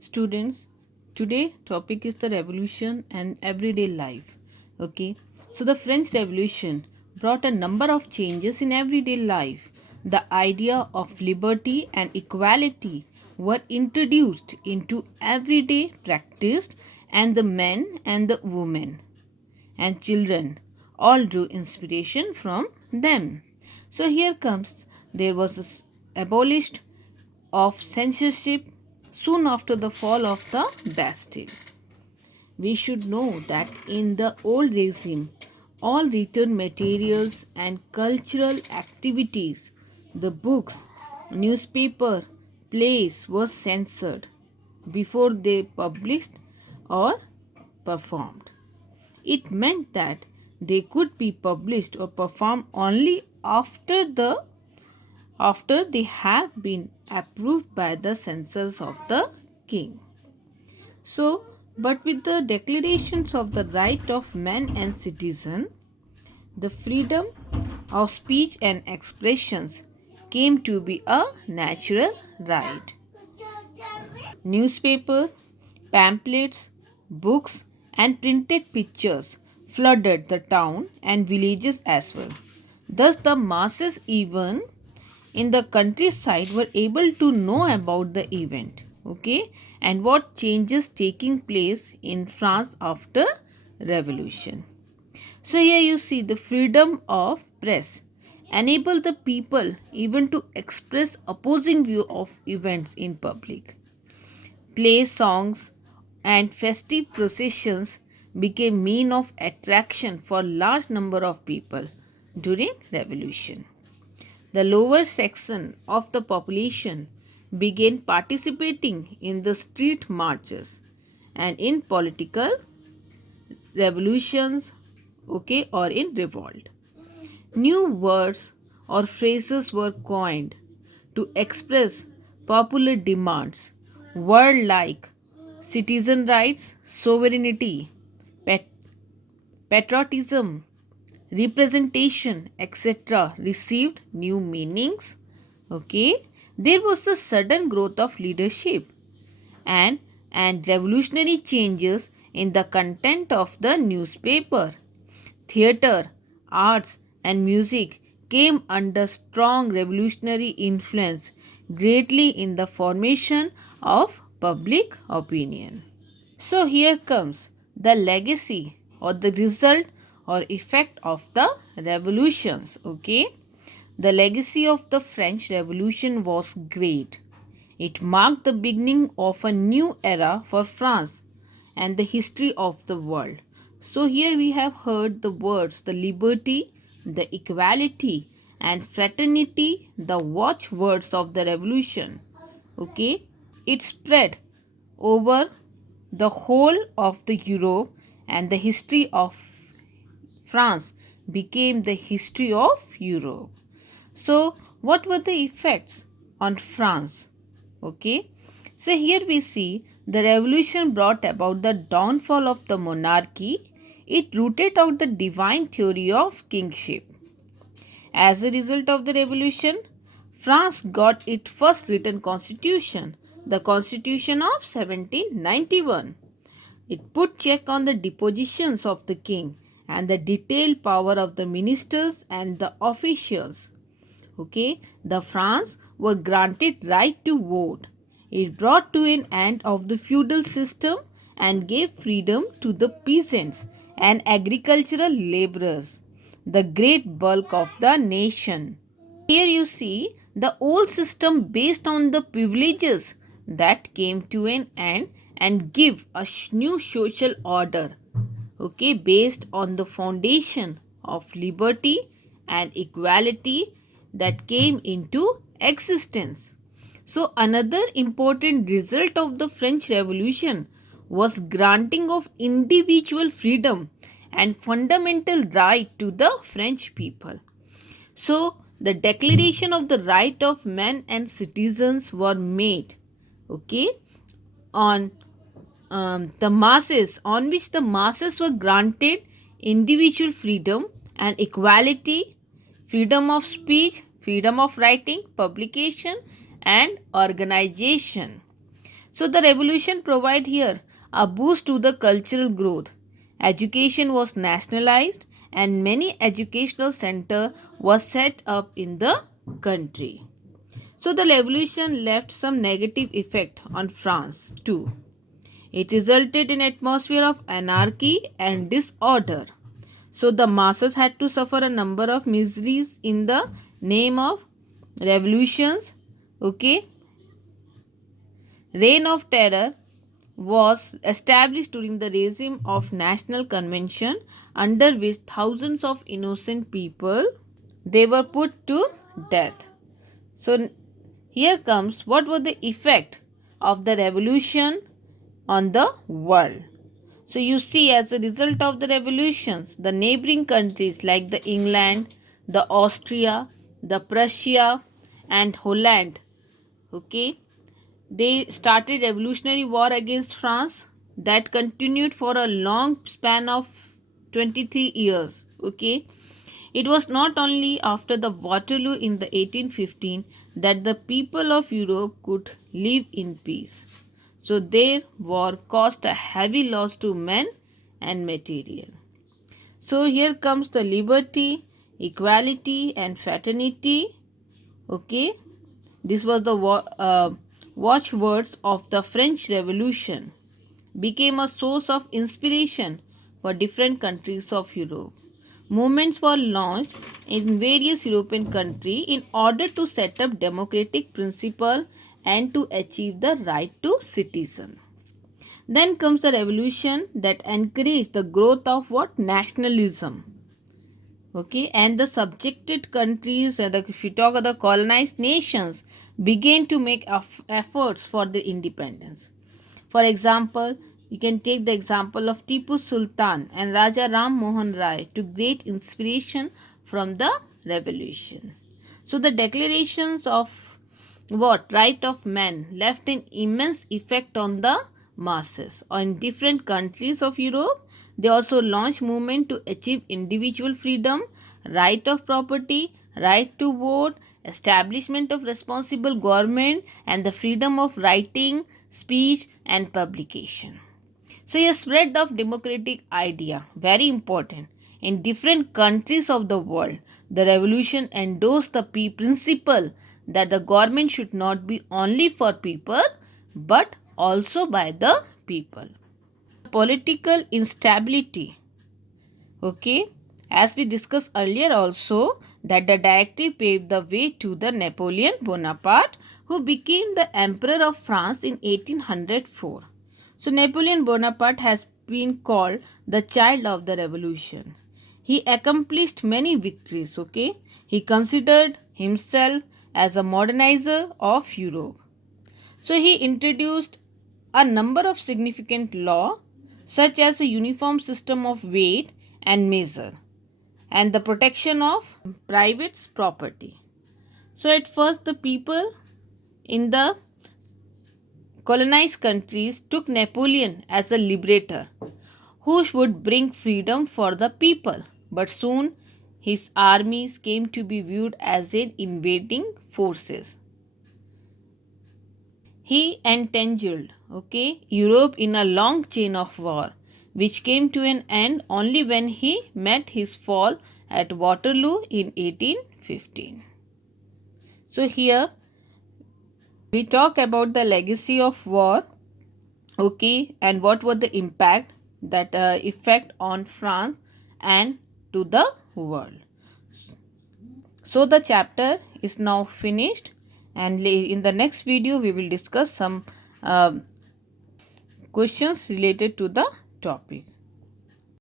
Students, today topic is the revolution and everyday life. Okay, so the French Revolution brought a number of changes in everyday life. The idea of liberty and equality were introduced into everyday practice, and the men and the women and children all drew inspiration from them. So here comes there was abolished of censorship soon after the fall of the Bastille. We should know that in the old regime, all written materials and cultural activities, the books, newspaper, plays were censored before they published or performed. It meant that they could be published or performed only after they have been approved by the censors of the king. So, but with the declarations of the right of man and citizen, the freedom of speech and expressions came to be a natural right. Newspaper, pamphlets, books, and printed pictures flooded the town and villages as well. Thus, the masses, even in the countryside, were able to know about the event. Okay, and what changes taking place in France after revolution. So here you see the freedom of press enable the people even to express opposing view of events in public. Play songs and festive processions became mean of attraction for large number of people during revolution. The lower section of the population began participating in the street marches and in political revolutions, okay, or in revolt. New words or phrases were coined to express popular demands. Words like citizen rights, sovereignty, pat- patriotism, representation, etc. received new meanings. Okay, there was a sudden growth of leadership and revolutionary changes in the content of the newspaper. Theatre, arts, and music came under strong revolutionary influence, greatly in the formation of public opinion. So, here comes the legacy or the result or effect of the revolutions. Okay, the legacy of the French Revolution was great. It marked the beginning of a new era for France and the history of the world. So, here we have heard the words the liberty, the equality, and fraternity, the watchwords of the revolution. Okay, it spread over the whole of the Europe, and the history of France became the history of Europe. So, what were the effects on France? Okay, so here we see the revolution brought about the downfall of the monarchy. It rooted out the divine theory of kingship. As a result of the revolution, France got its first written constitution, the Constitution of 1791. It put check on the depositions of the king and the detailed power of the ministers and the officials. Okay, the France were granted right to vote. It brought to an end of the feudal system and gave freedom to the peasants and agricultural laborers, the great bulk of the nation. Here you see the old system based on the privileges that came to an end and give a new social order, okay, based on the foundation of liberty and equality that came into existence. So another important result of the French Revolution was granting of individual freedom and fundamental right to the French people. So the declaration of the right of men and citizens were made, okay, on the masses, on which the masses were granted individual freedom and equality, freedom of speech, freedom of writing, publication, and organization. So the revolution provide here a boost to the cultural growth. Education was nationalized and many educational center was set up in the country. So the revolution left some negative effect on France too. It resulted in atmosphere of anarchy and disorder. So the masses had to suffer a number of miseries in the name of revolutions. Okay, reign of terror was established during the regime of National Convention, under which thousands of innocent people they were put to death. So here comes what was the effect of the revolution on the world. So you see, as a result of the revolutions, the neighboring countries like the England, the Austria, the Prussia, and Holland, okay, they started revolutionary war against France that continued for a long span of 23 years. Okay, it was not only after the Waterloo in the 1815 that the people of Europe could live in peace. So their war caused a heavy loss to men and material. So here comes the liberty, equality, and fraternity. Okay, this was the watchwords of the French Revolution, became a source of inspiration for different countries of Europe. Movements were launched in various European countries in order to set up democratic principle and to achieve the right to citizen. Then comes the revolution that encouraged the growth of what? Nationalism. Okay, and the subjected countries, if you talk about the colonized nations, began to make efforts for the independence. For example, you can take the example of Tipu Sultan and Raja Ram Mohan Rai to great inspiration from the revolution. So the declarations of what? Right of man left an immense effect on the masses. In different countries of Europe, they also launched movement to achieve individual freedom, right of property, right to vote, establishment of responsible government, and the freedom of writing, speech, and publication. So a spread of democratic idea, very important. In different countries of the world, the revolution endorsed the principle that the government should not be only for people but also by the people. Political instability. Okay, as we discussed earlier also, that the directive paved the way to the Napoleon Bonaparte, who became the Emperor of France in 1804. So Napoleon Bonaparte has been called the child of the revolution. He accomplished many victories. Okay, he considered himself as a modernizer of Europe. So he introduced a number of significant laws such as a uniform system of weight and measure and the protection of private property. So at first the people in the colonized countries took Napoleon as a liberator who would bring freedom for the people, but soon his armies came to be viewed as an invading forces. He entangled, Europe in a long chain of war, which came to an end only when he met his fall at Waterloo in 1815. So here we talk about the legacy of war, and what was the impact, that effect on France and to the world. So the chapter is now finished, and in the next video we will discuss some questions related to the topic.